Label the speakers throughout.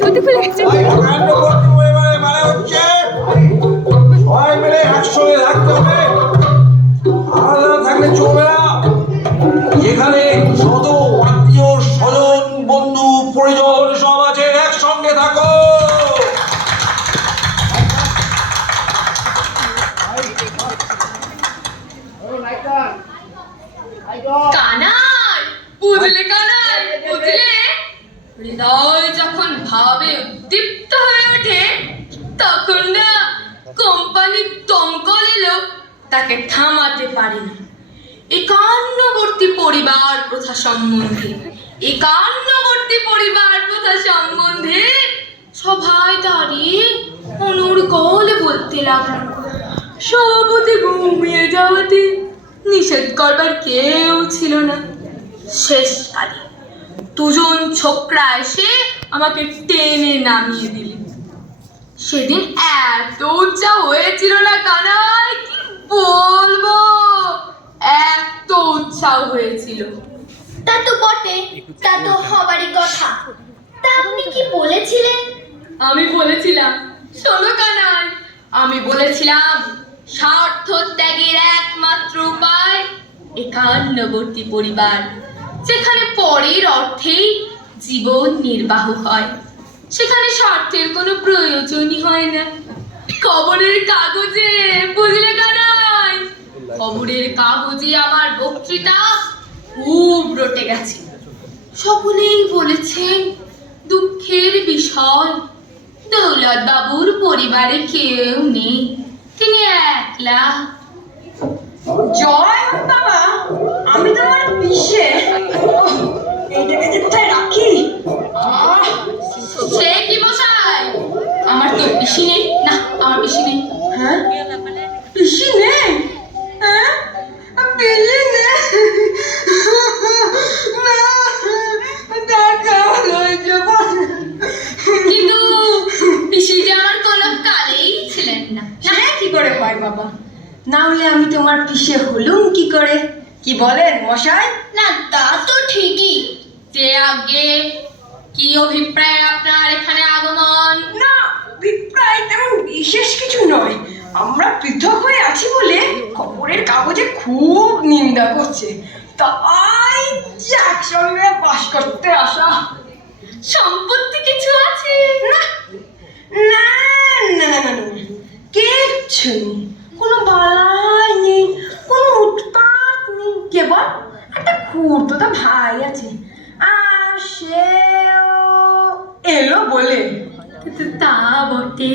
Speaker 1: ধুতি খুলে গেছে
Speaker 2: মানে হচ্ছে সবাই মিলে একসঙ্গে থাকতে হবে আলাদা থাকলে চলবে না যেখানে যত আত্মীয় স্বজন বন্ধু পরিজন সব আছে একসঙ্গে থাকো
Speaker 3: কানাই! বুঝলে কানাই? বুঝলে? হৃদয় যখন ভাবে উদ্দীপ্ত হয়ে ওঠে, তখন না কোম্পানির দমকল এলো তাকে থামাতে পারে না। একান্নবর্তী পরিবার প্রথা সম্বন্ধে, একান্নবর্তী পরিবার প্রথা সম্বন্ধে সবাই দাঁড়িয়ে অনুর্গল বলতে লাগল সবতে ঘুমিয়ে যাওয়াতে নিষেধ করবার কেউ ছিল না। শেষ শেষকালে দুজন ছোকরা এসে আমাকে টেনে নামিয়ে দিলে। সেদিন এত উচ্চা হয়েছিল না কানাই? কি বলব? এত উৎসাহ হয়েছিল।
Speaker 4: তা তো বটে তা তো হবারই কথা। তা আপনি কি বলেছিলেন?
Speaker 3: আমি বলেছিলাম শোনো কানাই আমি বলেছিলাম স্বার্থ ত্যাগের একমাত্র উপায় একান্নবর্তী পরিবার। যেখানে পরের অর্থেই জীবন নির্বাহ হয়। সেখানে স্বার্থের কোনো প্রয়োজনই হয় না। খবরের কাগজে বুঝলে কানাই খবরের কাগজে আমার বক্তৃতা খুব রটে গেছে। সকলেই বলেছেন, দুঃখের বিষয়। দৌলত বাবুর পরিবারে কেউ নেই। তিনি একলা।
Speaker 5: জয় বাবা। আমি তোমার পিসে। এইটাকে যে কোথায় রাখি?
Speaker 3: সে কি মশাই? আমার তো পিসি নেই। না আমার পিসি নেই।
Speaker 5: হ্যাঁ? পিসি নেই? হ্যাঁ? পিসি নেই না।
Speaker 3: কিন্তু পিসি যে আমার কোনো কালেই ছিলেন না।
Speaker 5: সে কি করে হয় বাবা? না হলে আমি তোমার পিসে হলুম কি করে? কি বলেন মশাই?
Speaker 4: না তা তো ঠিকই।
Speaker 3: যে আগে কি অভিপ্রায় আপনার এখানে আগমন?
Speaker 5: না অভিপ্রায় তেমন বিশেষ কিছু নয়। আমরা পৃথক হয়ে আছি বলে খবরের কাগজে খুব নিন্দা করছে। তাই একসঙ্গে বাস করতে আসা।
Speaker 3: সম্পত্তি কিছু আছে?
Speaker 5: না না না না না কিচ্ছু কোনো বালাই নেই কোনো উৎপাত নেই কেবল একটা খুঁড়তো ভাই আছে। আর এলো বলে।
Speaker 3: তো তা বটে।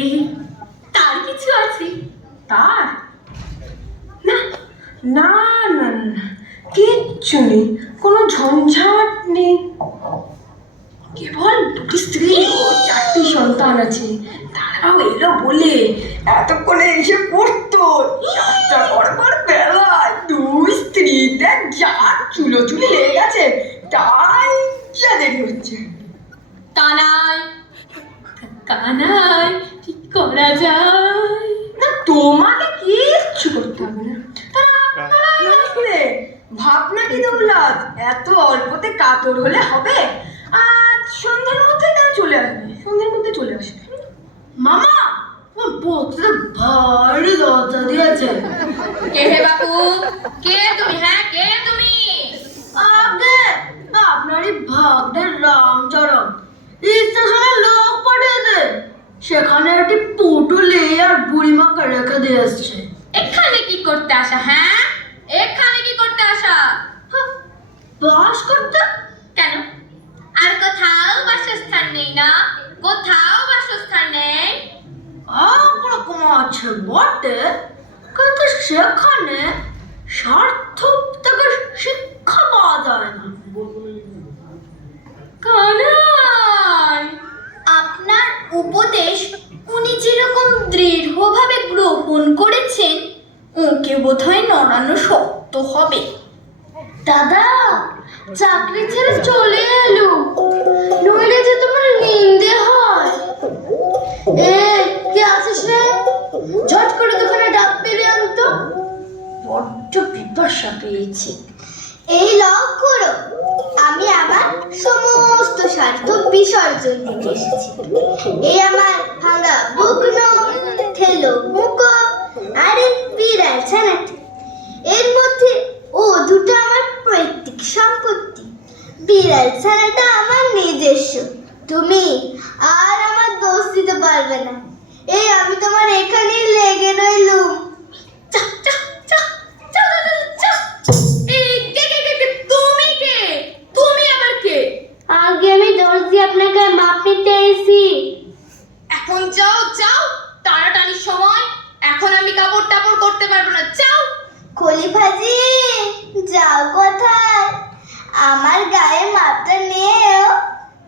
Speaker 3: তার কিছু আছে?
Speaker 5: তার? না না না না, কিচ্ছু নেই। কোনো ঝঞ্ঝাট নেই। কেবল দুটি স্ত্রী চারটি সন্তান আছে। তারাও এলো বলে, এতক্ষণে এসে পড়তো যাত্রা করবার বেলায় দুই স্ত্রীতে যা চুলো চুলি লেগে গেছে তাই যা দেরি হচ্ছে
Speaker 3: কানাই কানাই কি করা যায়
Speaker 5: না তোমাকে কিচ্ছু করতে হবে না। ভাবনা কি দৌলত? এত অল্পতে কাতর হলে হবে? আর সন্ধ্যের মধ্যে তারা চলে আসবে। সন্ধ্যের মধ্যে চলে আসবে। মামা ভারী দরজা দিয়েছে।
Speaker 3: কে হে বাবু কে তুমি হ্যাঁ কে তুমি?
Speaker 5: আগে আপনারই ভাগ্নের রামচরণ স্টেশনে লোক পাঠিয়েছে সেখানে একটি পুটুলি আর বুড়িমাকে রেখে দিয়ে এসছে।
Speaker 3: এখানে কি করতে আসা হ্যাঁ? এখানে কি করতে আসা?
Speaker 5: বাস করতে?
Speaker 3: কেন? আর কোথাও বাসস্থান নেই না। কোথাও বাসস্থান নেই।
Speaker 5: একরকম আছে বটে কিন্তু সেখানে সার্থক থেকে শিক্ষা পাওয়া যায় না
Speaker 3: কানাই
Speaker 4: আপনার উপদেশ উনি যেরকম দৃঢ়ভাবে গ্রহণ করেছেন, ওকে বোধহয় নড়ানো শক্ত হবে। দাদা, চাকরি ছেড়ে চলে এলো। নইলে যে তোমার নিন্দে হয়। এ কে আছিস রে? ঝট করে দোকানে ডাব পেরে আনতো বড্ড পিপাসা পেয়েছি। এই লক করো। আমি আবার সমস্ত স্বার্থ বিসর্জন দিতে এসেছি। এই আমার ভাঙা বুকনো ঠেলো মুখো আর বিড়াল ছানাটি। এর মধ্যে ও দুটো আমার পৈতৃক সম্পত্তি। বিড়াল ছানাটা আমার নিজস্ব। তুমি আর আমার দোষ দিতে পারবে না। এই আমি তোমার এখানেই লেগে রইলুম।
Speaker 6: কাপড় টাপড় করতে পারব না। যাও
Speaker 4: খলিফাজি যাও কোথায়? আমার গায়ে মাপটা নিয়েও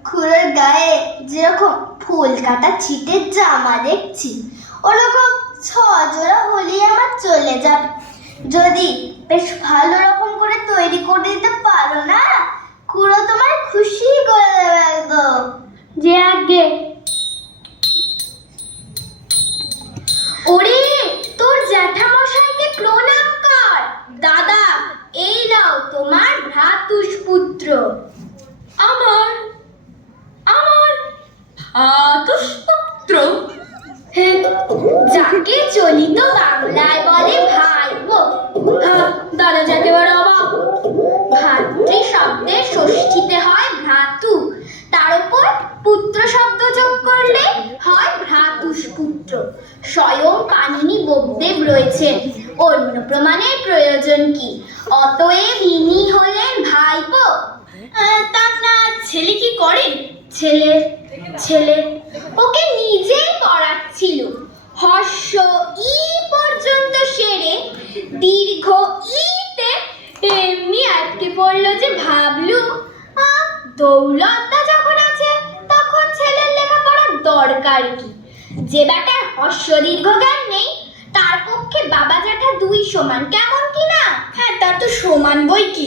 Speaker 4: খুড়োর গায়ে যেরকম ফুল কাটা ছিটের জামা দেখছি ওরকম ছ জোড়া হলেই আমার চলে যাবে। যদি বেশ ভালো রকম করে তৈরি করে দিতে পারো না খুড়ো তোমার খুশি করে দেবে একদম। যে আগে
Speaker 6: আমার আমার ভ্রাতুষ
Speaker 4: হ্যাঁ, যাকে চলিত বাংলায় বলে ভাইবো
Speaker 6: হ্যাঁ, দাদা যাকে বড় অবাক। ভ্রাতৃ শব্দের ষষ্ঠীতে হয় ভ্রাতু। তার উপর পুত্র শব্দ যোগ করলে হয় ভ্রাতুষ পুত্র। স্বয়ং পানিনি বোপদেব রয়েছেন অন্য প্রমাণের প্রয়োজন কি? অতএব ইনি হলেন ভাইপো তা আপনার ছেলে কি করেন? ছেলে ছেলে, ওকে নিজেই পড়াচ্ছিল। হর্ষ ই পর্যন্ত সেরে, দীর্ঘ ইতে এমনি আটকে পড়ল যে ভাবলু দৌলতটা যখন আছে, তখন ছেলের লেখাপড়ার দরকার কি? যে ব্যাটার হর্ষ দীর্ঘ জ্ঞান নেই, তার পক্ষে বাবা জ্যাঠা দুই সমান। কেমন কি না? হ্যাঁ তা তো সমান বই কি?